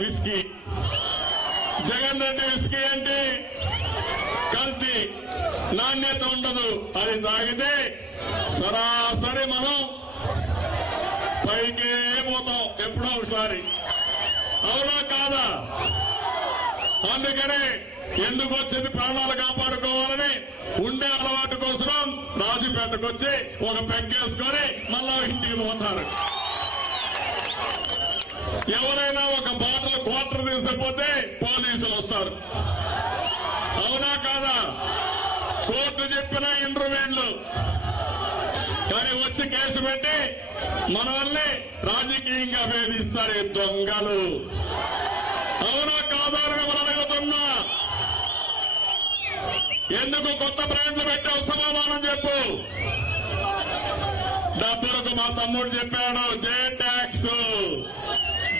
Whisky, Jagan Reddy whisky అంటే కల్తీ, నాణ్యత ఉండదు. అది తాగితే సరాసరి మనం పైకే పోతాం ఎప్పుడో ఒకసారి. అవునా కాదా? అందుకనే ఎందుకు వచ్చింది ప్రాణాలు కాపాడుకోవాలని ఉండే అలవాటు కోసం రాజుపేటకు వచ్చి ఒక పెగ్గేసుకొని మళ్ళా ఇంటికి పోతారు. ఎవరైనా ఒక బాటలు క్వార్టర్ తీసుకుపోతే పోలీసులు వస్తారు. అవునా కాదా? కోర్టు చెప్పిన ఇంటర్వ్యూలు కానీ వచ్చి కేసు పెట్టి మనల్ని రాజకీయంగా వేధిస్తారు దొంగలు. అవునా కాదా అని మనం అడుగుతున్నా. ఎందుకు కొత్త బ్రాండ్లు పెట్టావు? సమాధానం చెప్పు. డబ్బులకు మా తమ్ముడు చెప్పాడు జే ట్యాక్స్,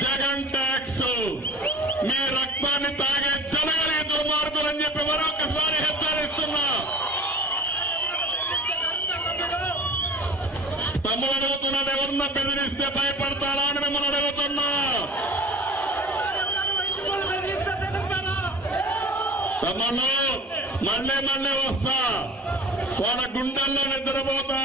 జగన్ ట్యాక్స్, మీ రక్తాన్ని తాగే జనగలి దుర్మార్గులని చెప్పి మరొకసారి హెచ్చరిస్తున్నా. తమ్ముడు అడుగుతున్నది ఎవరన్నా బెదిరిస్తే భయపడతారా అని మిమ్మల్ని అడుగుతున్నా. తమ్ముళ్ళు మళ్ళీ మళ్ళీ వస్తా, వాళ్ళ గుండెల్లో నిద్రపోతా.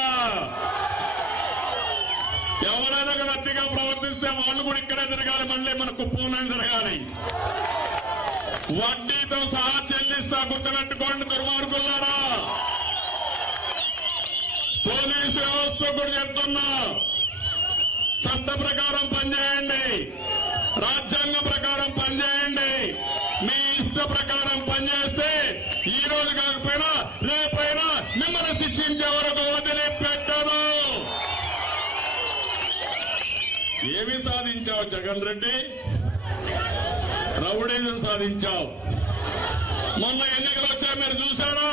ఎవరైనా అతిగా ప్రవర్తిస్తే వాళ్ళు కూడా ఇక్కడే తిరగాలి, మళ్ళీ మన కుప్పంలో తిరగాలి. వడ్డీతో సహా చెల్లిస్తా, గుర్తుపెట్టుకోండి దుర్మార్గులారా. పోలీసు వ్యవస్థ కూడా చెప్తున్నా, చట్ట ప్రకారం పనిచేయండి, రాజ్యాంగం ప్రకారం పనిచేయండి. మీ ఇష్ట ప్రకారం పనిచేస్తే ఈ రోజు కాకపోయినా రేపైనా మిమ్మల్ని శిక్షించే వరకు వదిలిపెట్టదు. ఏమి సాధించావు జగన్ రెడ్డి? రౌడీజం సాధించావు. మొన్న ఎన్నికలు వచ్చా మీరు చూసారా?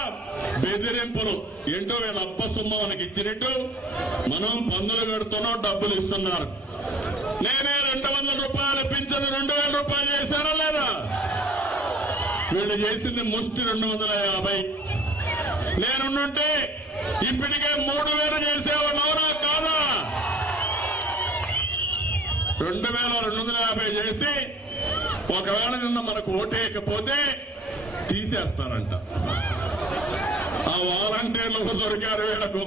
బెదిరింపులు. ఏంటో వీళ్ళ అబ్బ సొమ్మ మనకి ఇచ్చినట్టు మనం పన్నులు పెడుతున్నాం, డబ్బులు ఇస్తున్నారు. నేనే 200 రూపాయలు పింఛను 2000 రూపాయలు చేశారా లేదా? వీళ్ళు చేసింది ముష్టి 250. నేనుంటే ఇప్పటికే 3000 చేసేవాడు. అవునా కాదా? 2250 చేసి ఒకవేళ నిన్న మనకు ఓటేయకపోతే తీసేస్తారంట. ఆ వాలంటీర్లు దొరికారు వీళ్లకు.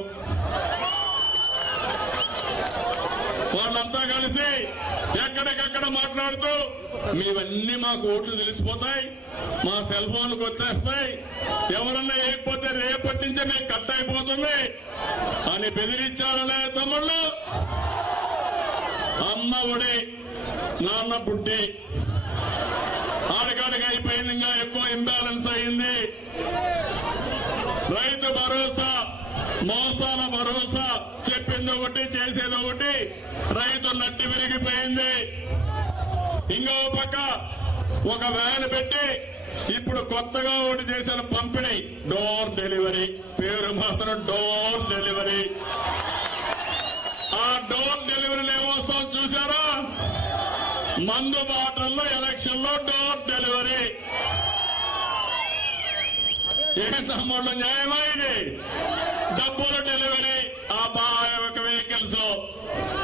వాళ్ళంతా కలిసి ఎక్కడికక్కడ మాట్లాడుతూ మీవన్నీ మాకు ఓట్లు తెలిసిపోతాయి, మా సెల్ ఫోన్లకు వచ్చేస్తాయి, ఎవరన్నా వేయకపోతే రేపటి నుంచే మీకు కట్ అయిపోతుంది అని బెదిరించారనే తమ్ముళ్ళు. అమ్మ ఒడి నాన్న బుడ్డి ఆడగాడిగా అయిపోయింది, ఇంకా ఎక్కువ ఇంబ్యాలెన్స్ అయింది. రైతు భరోసా మోసాల భరోసా, చెప్పింది ఒకటి చేసేది ఒకటి, రైతు నట్టి విరిగిపోయింది. ఇంకో పక్క ఒక వ్యాన్ పెట్టి ఇప్పుడు కొత్తగా ఒకటి చేసిన పంపిణీ డోర్ డెలివరీ, పేరు మాత్రం డోర్ డెలివరీ. ఆ డోర్ డెలివరీలు ఏమొస్తాం చూసారా? మందు బాటల్లో ఎలక్షన్ లో డోర్ డెలివరీ. ఏ తమ్ముళ్ళు న్యాయమా ఇది? డబ్బుల డెలివరీ ఆ వెహికల్స్.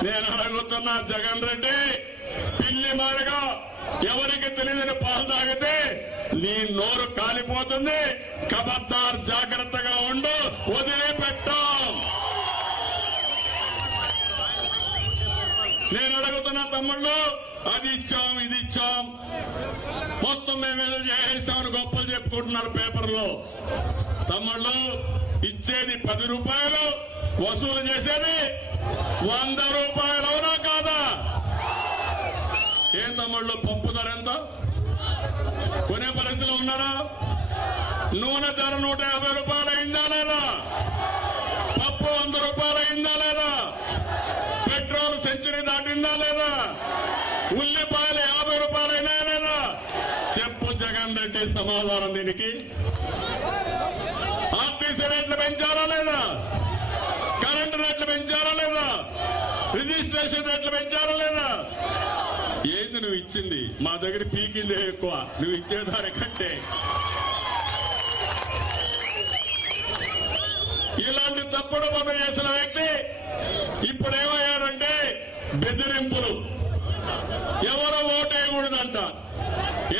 నేను అడుగుతున్నా జగన్ రెడ్డి, పిల్లి మారిగా ఎవరికి తెలియని పాలు తాగితే నీ నోరు కాలిపోతుంది. ఖబర్దార్, జాగ్రత్తగా ఉండు, వదిలిపెట్టాం. నేను అడుగుతున్నా తమ్ముళ్ళు, అది ఇచ్చాం ఇది ఇచ్చాం, మొత్తం మేమేదో చేసామని గొప్పలు చెప్పుకుంటున్నారు పేపర్లో. తమ్ముళ్ళు, ఇచ్చేది 10 రూపాయలు, వసూలు చేసేది 100 రూపాయలు. అవునా కాదా? ఏం తమ్ముళ్ళు, పప్పు ధర ఎంత? కొనే పరిస్థితిలో ఉన్నారా? నూనె ధర 150 రూపాయలు అయిందా లేదా? పప్పు 100 రూపాయలు అయిందా లేదా? పెట్రోల్ సెంచరీ దాటిందా లేదా? ఉల్లిపాయలు 50 రూపాయలు అయినా లేదా? చెప్పు జగన్ రెడ్డి సమాధానం దీనికి. ఆర్టీసీ రేట్లు పెంచారా లేదా? కరెంటు రేట్లు పెంచారా లేదా? రిజిస్ట్రేషన్ రేట్లు పెంచారా లేదా? ఏంది నువ్వు ఇచ్చింది? మా దగ్గర పీకిందే ఎక్కువ, నువ్వు ఇచ్చేదానికంటే. ఇలాంటి తప్పుడు పనులు చేసిన వ్యక్తి ఇప్పుడు ఏమయ్యారంటే బెదిరింపులు. ఎవరో ఓటేయకూడదంట.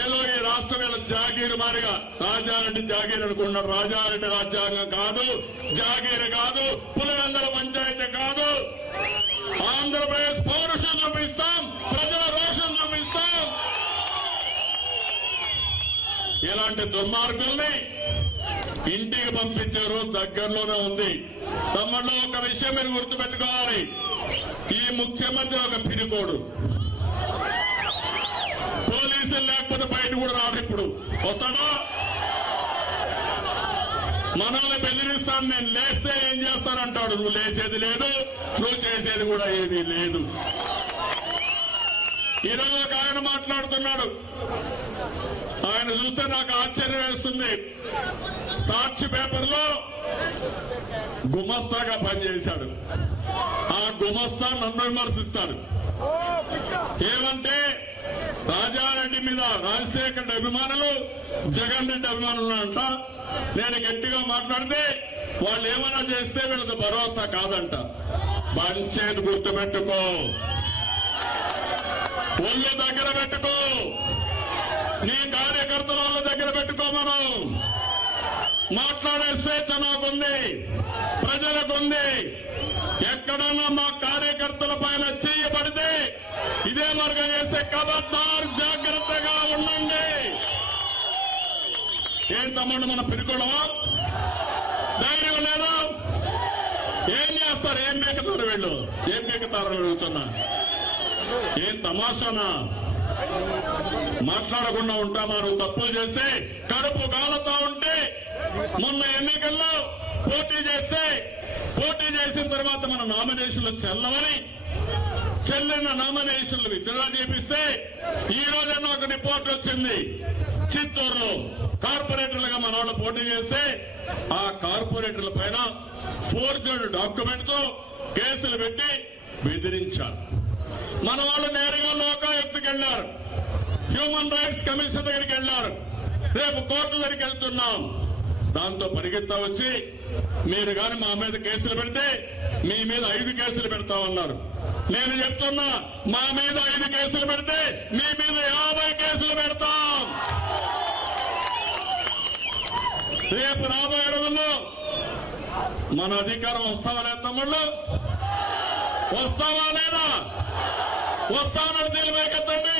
ఏదో ఈ రాష్ట్రం మీద జాగీరు మారిగా రాజారెడ్డి జాగీరు అనుకున్నారు. రాజారెడ్డి రాజ్యాంగం కాదు, జాగీరు కాదు, పులివెందుల పంచాయతీ కాదు. ఆంధ్రప్రదేశ్ పౌరుషం చూపిస్తాం, ప్రజల రోషం చూపిస్తాం. ఇలాంటి దుర్మార్గుల్ని ఇంటికి పంపించే రోజు దగ్గరలోనే ఉంది. తమ్ముళ్ళు, ఒక విషయం మీరు గుర్తుపెట్టుకోవాలి. ఈ ముఖ్యమంత్రి ఒక పిరికోడు. పోలీసులు లేకపోతే బయట కూడా రాడు. ఇప్పుడు వస్తాడా? మనల్ని బెదిరిస్తాను, నేను లేస్తే ఏం చేస్తానంటాడు. నువ్వు లేచేది లేదు, నువ్వు చేసేది కూడా ఏమీ లేదు. ఈరోజు ఒక ఆయన మాట్లాడుతున్నాడు. ఆయన చూస్తే నాకు ఆశ్చర్యం వేస్తుంది. సాక్షి పేపర్లో గుమస్తాగా పనిచేశాడు. ఆ గుమస్తా నన్ను విమర్శిస్తాడు. ఏమంటే రాజారెడ్డి మీద రాజశేఖర్ రెడ్డి అభిమానులు, జగన్ రెడ్డి అభిమానులు అంట. నేను గట్టిగా మాట్లాడితే వాళ్ళు ఏమైనా చేస్తే వీళ్ళకి భరోసా కాదంట. పంచేది గుర్తుపెట్టుకో, ఒళ్ళు దగ్గర పెట్టుకో, నీ కార్యకర్తల వాళ్ళ దగ్గర పెట్టుకో. మనం మాట్లాడే స్వేచ్ఛ నాకుంది, ప్రజలకుంది. ఎక్కడన్నా మా కార్యకర్తల పైన చేయబడితే ఇదే మార్గం చేసే ఖబర్దార్, జాగ్రత్తగా ఉండండి. ఏం తమ్ముడు, మన పిరుకోవడమా? ధైర్యం లేదా? ఏం చేస్తారు? ఏం మేకుతారు వీళ్ళు? ఏం మేకుతారని అడుగుతున్నా. ఏం తమాషానా? మాట్లాడకుండా ఉంటామా? నువ్వు తప్పులు చేస్తే కడుపు కాలుతా ఉంటే మొన్న ఎన్నికల్లో పోటీ చేసిన తర్వాత మన నామినేషన్లు చెల్లవని, చెల్లిన నామినేషన్లు విత్డ్రా చేపిస్తే ఈ రోజున ఒక రిపోర్ట్ వచ్చింది. చిత్తూరులో కార్పొరేటర్లుగా మన వాళ్ళు పోటీ చేస్తే ఆ కార్పొరేటర్ల పైన ఫోర్జర్డ్ డాక్యుమెంట్ తో కేసులు పెట్టి బెదిరించారు. మన వాళ్ళు నేరుగా లోకాయుక్తకి వెళ్లారు, హ్యూమన్ రైట్స్ కమిషన్ దగ్గరికి వెళ్లారు. రేపు కోర్టు దగ్గరికి వెళ్తున్నాం. దాంతో పరిగెత్తా వచ్చి మీరు గాని మా మీద కేసులు పెడితే మీ మీద 5 కేసులు పెడతామన్నారు. నేను చెప్తున్నా, మా మీద 5 కేసులు పెడితే మీ మీద 50 కేసులు పెడతాం. రేపు రాబోయే రోజుల్లో మన అధికారం వస్తావా లేదా తమ్ముళ్ళు? వస్తావా లేదా? వస్తామని తెలియకెత్తండి.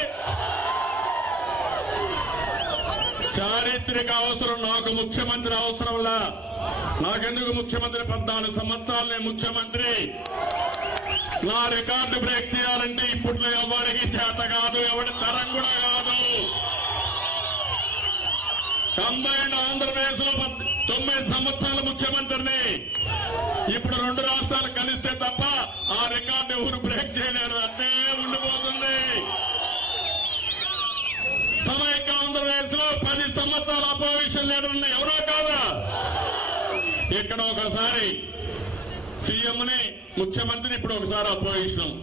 చారిత్రక అవసరం నాకు ముఖ్యమంత్రి అవసరంలా. నాకెందుకు ముఖ్యమంత్రి? 14 సంవత్సరాలు నేను ముఖ్యమంత్రి. నా రికార్డు బ్రేక్ చేయాలంటే ఇప్పట్లో ఎవరికి చేత కాదు, ఎవరి తరం కూడా కాదు. కంబైన్ ఆంధ్రప్రదేశ్ లో 9 సంవత్సరాల ముఖ్యమంత్రిని. ఇప్పుడు 2 రాష్ట్రాలు కలిస్తే తప్ప ఆ రికార్డు ఎవరు బ్రేక్ చేయలేరు. అట్టే ఉండిపోతుంది. సమైక్య ఆంధ్రప్రదేశ్ లో 10 సంవత్సరాల అపోజిషన్ లీడర్ ఎవరో కాదా? ఇక్కడ ఒకసారి సీఎంని, ముఖ్యమంత్రిని, ఇప్పుడు ఒకసారి అపోజిషన్.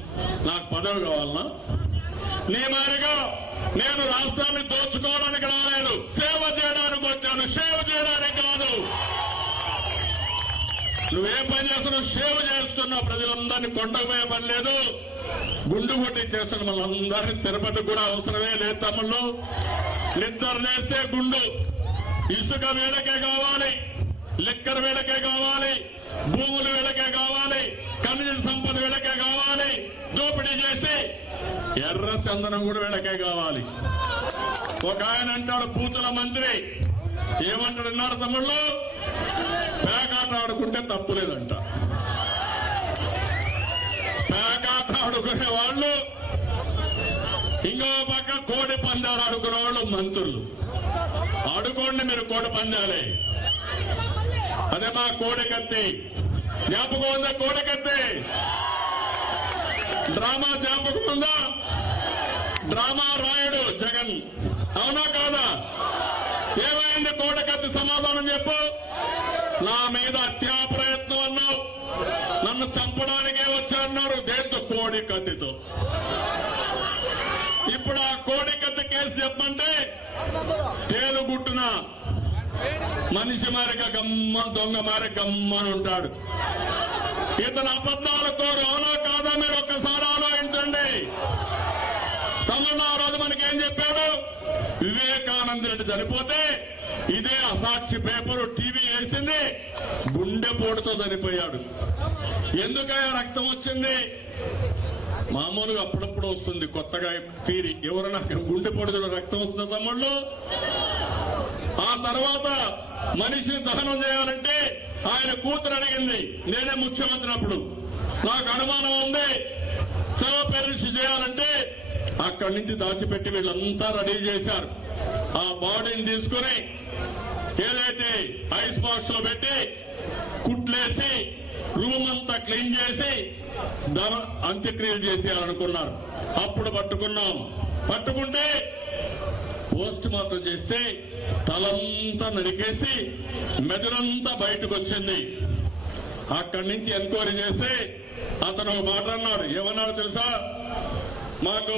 నాకు పదవి కావాలనా? నీ మారిగా నేను రాష్ట్రాన్ని దోచుకోవడానికి రాలేదు, సేవ చేయడానికి వచ్చాను. సేవ చేయడానికి కాదు. నువ్వేం పని చేస్తున్నావు? సేవ చేస్తున్నావు. ప్రజలందరినీ కొండపోయే పని లేదు, గుండు కొట్టి చేస్తున్న మనందరినీ తిరుపతి కూడా అవసరమే లేదు తమ్ముళ్ళు. నిద్ర చేస్తే గుండు, ఇసుక వేళకే కావాలి, లిక్కర్ వేళకే కావాలి, భూములు వేళకే కావాలి, ఖనిజ సంపద వేళకే కావాలి, దోపిడీ చేసి ఎర్ర చందనం కూడా వేళకే కావాలి. ఒక ఆయన అంటాడు, పూతుల మంత్రి ఏమంటాడు అన్నారు తమ్ముళ్ళు? పేకాట ఆడుకుంటే తప్పులేదంట. పేకాట ఆడుకునే వాళ్ళు, ఇంకో పక్క కోడి పందాలు ఆడుకునే వాళ్ళు మంత్రులు. ఆడుకోండి మీరు కోడి పందాలే. అదే మా కోడి కత్తి జ్ఞాపకం ఉందా? కోడి కత్తి డ్రామా జ్ఞాపకం ఉందా? డ్రామా రాయుడు జగన్, అవునా కాదా? ఏమైంది కోడి కత్తి? సమాధానం చెప్పు. నా మీద హత్యా ప్రయత్నం అన్నావు, నన్ను చంపడానికే వచ్చారన్నారు. దేంతో? కోడి కత్తితో. ఇప్పుడు ఆ కోడి కత్తి కేసు చెప్పంటే తేలుగుట్టున మనిషి మారిగా గమ్మన్, దొంగ మారి గమ్మని ఉంటాడు. ఇతను అబద్దాల కోరు, అవునా కాదా? మీరు ఒక్కసారి ఆలోచించండి. తమన్నా ఆ రోజు మనకేం చెప్పాడు? వివేకానంద రెడ్డి చనిపోతే ఇదే అసాక్షి పేపరు టీవీ వేసింది, గుండెపోటుతో చనిపోయాడు. ఎందుకయ్యా రక్తం వచ్చింది? మామూలుగా అప్పుడప్పుడు వస్తుంది కొత్తగా తీరి, ఎవరైనా గుండెపోటుతో రక్తం వస్తుందా తమ్ముళ్ళు? ఆ తర్వాత మనిషిని దహనం చేయాలంటే ఆయన కూతురు అడిగింది, నేనే ముఖ్యమంత్రి అప్పుడు, నాకు అనుమానం ఉంది శవ పరీక్ష చేయాలంటే అక్కడి నుంచి దాచిపెట్టి వీళ్ళంతా రెడీ చేశారు. ఆ బాడీని తీసుకుని ఏదైతే ఐస్ బాక్స్ లో పెట్టి కుట్లేసి రూమ్ అంతా క్లీన్ చేసి అంత్యక్రియలు చేసేయాలనుకున్నారు. అప్పుడు పట్టుకున్నాం. పట్టుకుంటే పోస్ట్ మార్టం చేస్తే తలంతా నరికేసి మెదడంతా బయటకు వచ్చింది. అక్కడి నుంచి ఎంక్వైరీ చేస్తే అతను ఒక మాట అన్నాడు. ఏమన్నాడు తెలుసా? మాకు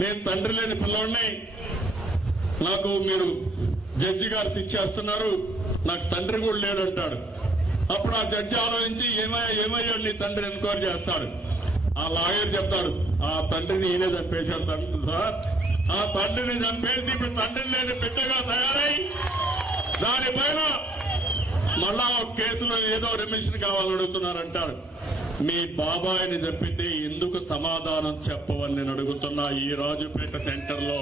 నేను తండ్రి లేని పిల్లోడిని, నాకు మీరు జడ్జి గారు శిక్ష చేస్తున్నారు, నాకు తండ్రి కూడా లేడంటాడు. అప్పుడు ఆ జడ్జి ఆలోచించి ఏమయ్యాడు నీ తండ్రి ఎంక్వైరీ చేస్తాడు. ఆ లాయర్ చెప్తాడు, ఆ తండ్రిని ఈయనే చంపేశాడు సార్. ఆ తండ్రిని చంపేసి ఇప్పుడు తండ్రి లేని బిడ్డగా తయారై దానిపైన మళ్ళా కేసులో ఏదో రెమిషన్ కావాలని అడుగుతున్నారంటారు. మీ బాబాయిని చంపితే ఎందుకు సమాధానం చెప్పవని నేను అడుగుతున్నా. ఈ రాజుపేట సెంటర్ లో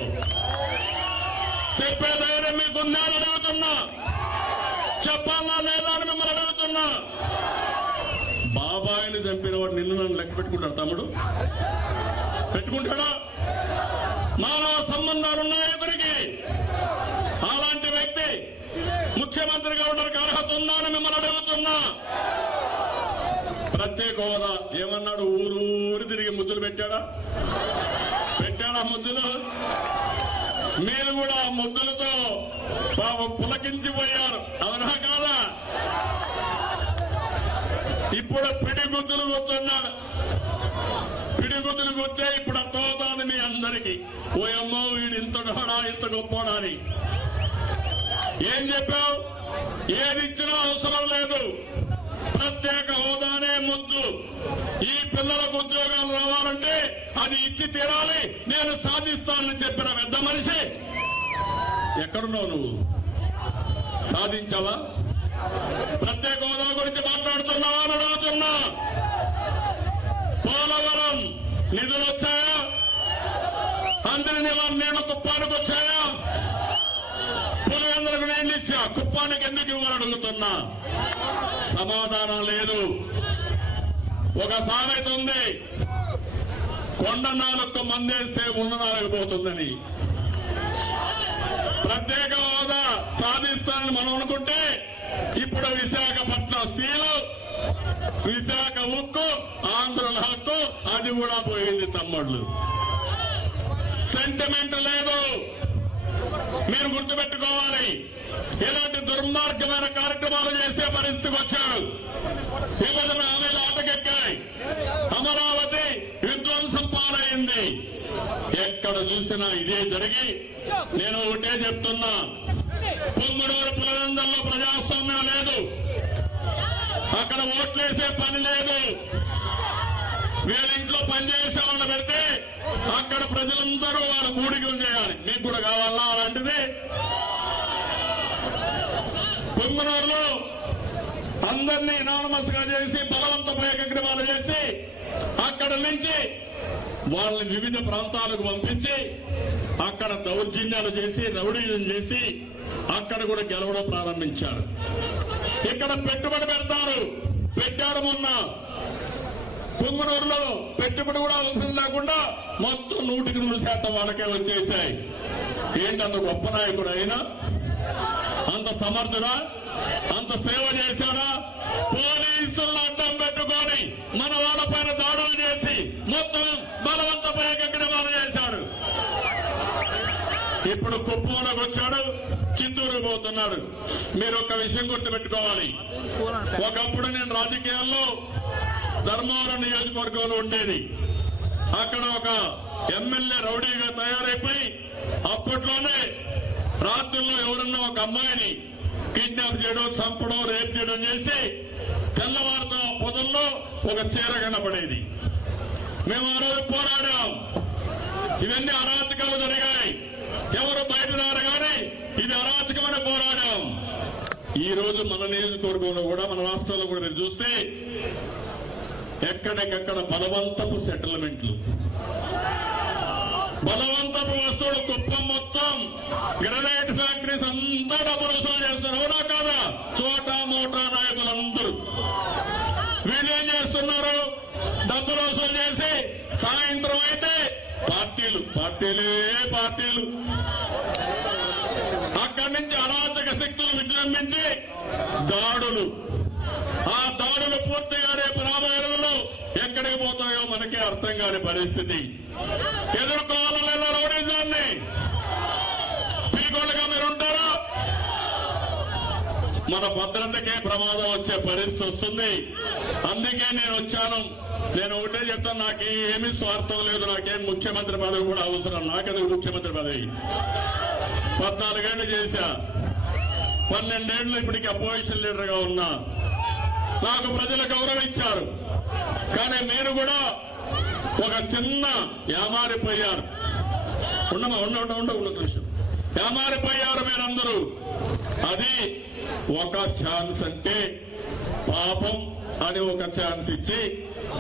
చెప్పే ధైర్యం మీకుందని అడుగుతున్నా. చెప్పాలా లేదా అని మిమ్మల్ని అడుగుతున్నా. బాబాయిని చంపిన వాడు నిన్ను నన్ను లెక్క పెట్టుకుంటాడు తమ్ముడు? పెట్టుకుంటాడా? మానవ సంబంధాలున్నాయి ఇతనికి. అలాంటి వ్యక్తి ముఖ్యమంత్రిగా ఉండడానికి అర్హత ఉందా అని మిమ్మల్ని అడుగుతున్నా. ప్రత్యేక హోదా ఏమన్నాడు? ఊరూరు తిరిగి ముద్దులు పెట్టాడా? ముద్దులు? మీరు కూడా ఆ ముద్దులతో పులకించిపోయారు, అవునా కాదా? ఇప్పుడు పిడిగుద్దులు గుర్తున్నాడు. పిడిగుద్దులు గుర్తే ఇప్పుడు అర్థమవుతాను మీ అందరికీ. ఓ అమ్మో వీడు ఇంత గొప్పడా ఇంత గొప్పడా అని. ఏం చెప్పావు? ఏది ఇచ్చినా అవసరం లేదు, ప్రత్యేక హోదానే ముద్దు. ఈ పిల్లలకు ఉద్యోగాలు రావాలంటే అది ఇచ్చి తీరాలి, నేను సాధిస్తానని చెప్పిన పెద్ద మనిషి ఎక్కడున్నావు నువ్వు? సాధించావా? ప్రత్యేక హోదా గురించి మాట్లాడుతున్నావా అని అడుగుతున్నా. పోలవరం నిధులు వచ్చాయా? అందరినీ నీళ్లు కుప్పానికి వచ్చాయా? పులివెందులకు నీళ్లు ఇచ్చా, కుప్పానికి ఎందుకు ఇవ్వాలని అడుగుతున్నా. సమాధానం లేదు. ఒక సామెత ఉంది, కొండ నాలుగు మందేస్తే ఉన్న నాలుగు పోతుందని. ప్రత్యేక హోదా సాధిస్తానని మనం అనుకుంటే ఇప్పుడు విశాఖపట్నం స్టీలు, విశాఖ ఉక్కు, ఆంధ్రుల హక్కు అది కూడా పోయింది తమ్ముళ్ళు. సెంటిమెంట్ లేదు. మీరు గుర్తుపెట్టుకోవాలి, ఇలాంటి దుర్మార్గమైన కార్యక్రమాలు చేసే పరిస్థితికి వచ్చాడు. విభజన హామీలు ఆటకెక్కాయి, అమరావతి విధ్వంసం పాలైంది. ఎక్కడ చూసినా ఇదే జరిగి నేను ఒకటే చెప్తున్నా, పొంగునూరు పులివెందుల్లో ప్రజాస్వామ్యం లేదు, అక్కడ ఓట్లేసే పని లేదు. వీళ్ళింట్లో పనిచేసే వాళ్ళని పెడితే అక్కడ ప్రజలందరూ వాళ్ళ కూడికలు చేయాలి. మీకు కూడా కావాలా అలాంటిది? పొంగునూరులో అందరినీ అనానమస్ గా చేసి బలవంతపు ఏకగ్రీవాలు చేసి అక్కడ నుంచి వాళ్ళని వివిధ ప్రాంతాలకు పంపించి అక్కడ దౌర్జన్యాలు చేసి రౌడీజం చేసి అక్కడ కూడా గెలవడం ప్రారంభించారు. ఇక్కడ పెట్టుబడి పెడతారు, పెట్టారు. మొన్న పొంగునూరులో పెట్టుబడి కూడా అవసరం లేకుండా మొత్తం 100% వాళ్ళకే వచ్చేసాయి. ఏంటంత గొప్ప నాయకుడు అయినా? అంత సమర్థుడా? అంత సేవ చేశాడా? పోలీసులను అడ్డం పెట్టుకొని మన వాళ్ళపైన దాడులు చేసి మొత్తం బలవంతపై ఏకగ్రీవాలు చేశాడు. ఇప్పుడు కుప్పంలోకి వచ్చాడు, చిత్తూరు పోతున్నాడు. మీరు ఒక విషయం గుర్తుపెట్టుకోవాలి, ఒకప్పుడు నేను రాజకీయాల్లో ధర్మవరం నియోజకవర్గంలో ఉండేది. అక్కడ ఒక ఎమ్మెల్యే రౌడీగా తయారైపోయి అప్పట్లోనే రాత్రుల్లో ఎవరన్నా ఒక అమ్మాయిని కిడ్నాప్ చేయడం, చంపడం, రేప్ చేయడం చేసి తెల్లవారుతో పొదల్లో ఒక చీర కనపడేది. మేము ఆ రోజు పోరాడాం. ఇవన్నీ అరాచకాలు జరిగాయి. ఎవరు బయట రారు కానీ ఇది అరాచకమైన పోరాటం. ఈ రోజు మన నియోజకవర్గంలో కూడా మన రాష్ట్రంలో కూడా మీరు చూస్తే ఎక్కడికెక్కడ బలవంతపు సెటిల్మెంట్లు, బలవంతపు వస్తువులు, కుప్పం మొత్తం గ్రనైట్ ఫ్యాక్టరీస్ అంతా డబ్బులు వసూలు చేస్తున్నారు. అవునా కాదా? చోటా మోటా నాయకులందరూ వీళ్ళేం చేస్తున్నారు? డబ్బులు వసూలు చేసి సాయంత్రం అయితే పార్టీలే పార్టీలు అక్కడి నుంచి అరాచక శక్తులు విజృంభించి దాడులు. ఆ దాడులు పూర్తిగా రేపు రాబోయే రోజుల్లో ఎక్కడికి పోతాయో మనకే అర్థం కాని పరిస్థితి. ఎదుర్కోవాలన్న రౌడీజాన్ని పీకోళ్ళగా మీరు ఉంటారా? మన భద్రతకే ప్రమాదం వచ్చే పరిస్థితి వస్తుంది. అందుకే నేను వచ్చాను. నేను ఒకటే చెప్తాను, నాకేమీ స్వార్థం లేదు. నాకేం ముఖ్యమంత్రి పదవి కూడా అవసరం. నాకది ముఖ్యమంత్రి పదవి 14 ఏళ్లు చేశా, 12 ఏళ్లు ఇప్పటికి అపోజిషన్ లీడర్ గా ఉన్నా. నాకు ప్రజలు గౌరవం ఇచ్చారు. కానీ మీరు కూడా ఒక చిన్న యామారిపోయారు. ఉండ కృష్ణ యామారిపోయారు మీరందరూ. అది ఒక ఛాన్స్ అంటే పాపం అని ఒక ఛాన్స్ ఇచ్చి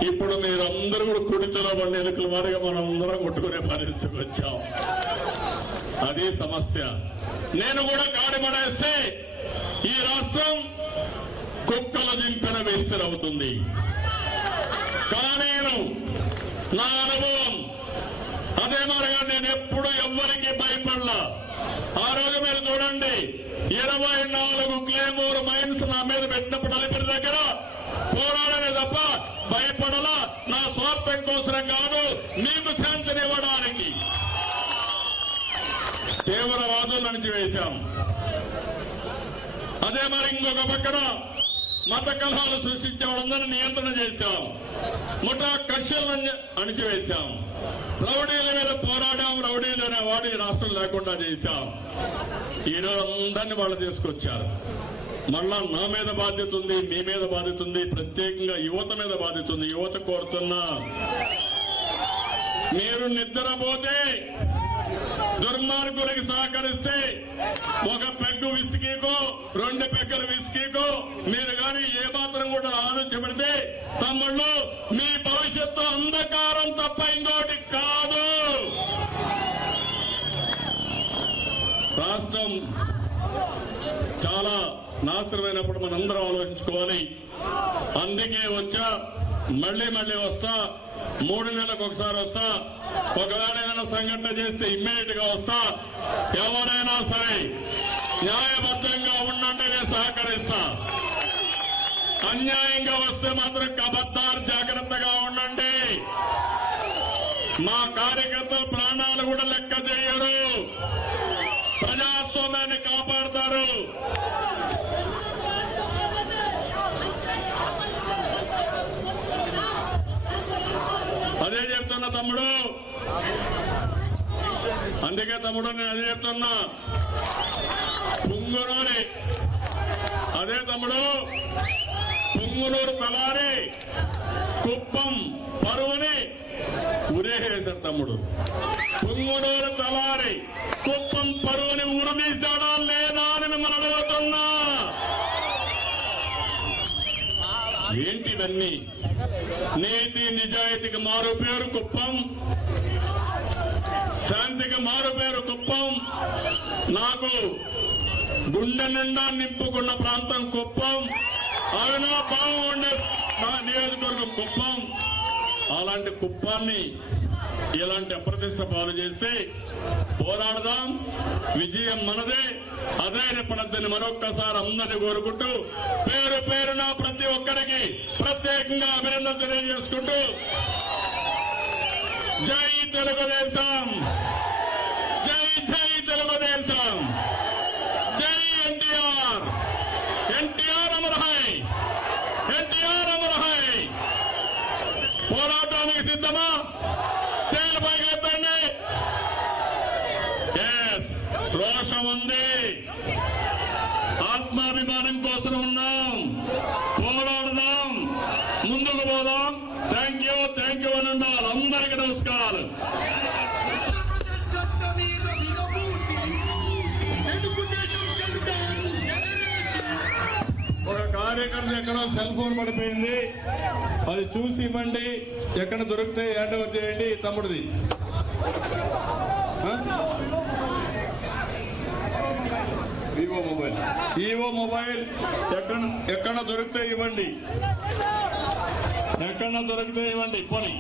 ఇప్పుడు మీరందరూ కూడా కుడితలో పడిన ఎలుకల వారిగా మనం అందరం కొట్టుకునే పరిస్థితికి వచ్చాం. అది సమస్య. నేను కూడా కాడి పడేస్తే ఈ రాష్ట్రం కుక్కల జింకన వేస్తరవుతుంది. కానీ నా అనుభవం అదే మరిగా నేను ఎప్పుడు ఎవ్వరికి భయపడలా. ఆ రోజు మీరు చూడండి, 24 క్లేమోర్ మైన్స్ నా మీద పెట్టినప్పుడు అలిపిరి దగ్గర పోరాడమే తప్ప భయపడలా. నా స్వార్థం కోసరం కాదు, మీకు శాంతినివ్వడానికి. తీవ్రవాదులు అణిచివేశాం. అదే మరి ఇంకొక పక్కన మత కలహాలు సృష్టించే వాళ్ళందరినీ నియంత్రణ చేశాం. ముఠా కక్షలను అణిచివేశాం. రౌడీల మీద పోరాడాం. రౌడీలు అనే వాడు ఈ రాష్ట్రం లేకుండా చేశాం. ఈరోజు అందరినీ వాళ్ళు తీసుకొచ్చారు. మళ్ళా నా మీద బాధ్యత ఉంది, మీ మీద బాధ్యత ఉంది, ప్రత్యేకంగా యువత మీద బాధ్యత ఉంది. యువత కోరుతున్నా, మీరు నిద్రపోతే దుర్మార్గులకి సహకరిస్తే ఒక పెగ్గు విస్కీకో 2 పెగ్గల విస్కీకో మీరు కానీ ఏమాత్రం కూడా ఆలోచన పెడితే తమ్ముళ్ళు మీ భవిష్యత్తు అంధకారం తప్ప ఇంకోటి కాదు. రాష్ట్రం చాలా నాశనమైనప్పుడు మనందరం ఆలోచించుకోవాలి. అందుకే వచ్చా, మళ్లీ వస్తా. 3 నెలలకు ఒకసారి వస్తా. ఒకవేళ ఏదైనా సంఘటన చేస్తే ఇమ్మీడియట్ గా వస్తా. ఎవరైనా సరే న్యాయబద్ధంగా ఉండండి, నేను సహకరిస్తా. అన్యాయంగా వస్తే మాత్రం కబద్దారు, జాగ్రత్తగా ఉండండి. మా కార్యకర్తల ప్రాణాలు కూడా లెక్క చేయరు. ప్రజాస్వామ్యాన్ని కాపాడతారు. అదే చెప్తున్నా తమ్ముడు. అందుకే తమ్ముడు నేను అదే చెప్తున్నా. పుంగునూరి అదే తమ్ముడు, పుంగునూరు తలారి కుప్పం పరువుని ఉరేసారు తమ్ముడు. పుంగునూరు తలారి కుప్పం పరువుని ఉరిదీశాడా లేదా అని మిమ్మల్ని అడుగుతున్నా. ఏంటివన్నీ? నీతి నిజాయితీకి మారు పేరు కుప్పం, శాంతికి మారు పేరు కుప్పం. నాకు గుండె నిండా నింపుకున్న ప్రాంతం కుప్పం. అవునా, బాగుండే నా నియోజకవర్గం కుప్పం. అలాంటి కుప్పాన్ని ఇలాంటి అప్రతిష్ట పాలు చేస్తే పోరాడదాం. విజయం మనదే. అధైర్యపడద్దని మరొక్కసారి అందరినీ కోరుకుంటూ పేరు పేరున ప్రతి ఒక్కరికి ప్రత్యేకంగా అభినందన తెలియజేసుకుంటూ జై తెలుగుదేశం, జై జై తెలుగుదేశం, జై ఎన్టీఆర్, ఎన్టీఆర్ అమర్ హై, ఎన్టీఆర్ అమర్ హై. పోరాటానికి సిద్ధమా? చేతులు పైకెత్తండి. రోషం ఉంది, ఆత్మాభిమానం కోసం ఉన్నాం. పోరాడదాం, ముందుకు పోదాం. థ్యాంక్ యూ అని ఉండాలి. అందరికీ నమస్కారం. కార్యకర్త ఎక్కడో సెల్ ఫోన్ పడిపోయింది, అది చూసి ఇవ్వండి. ఎక్కడ దొరికితే హ్యాండ్ ఓవర్ చేయండి. తమ్ముడిది ఈవో మొబైల్ ఎక్కడ దొరికితే ఇవ్వండి. ఎక్కడ దొరికితే ఇవ్వండి. పోనీ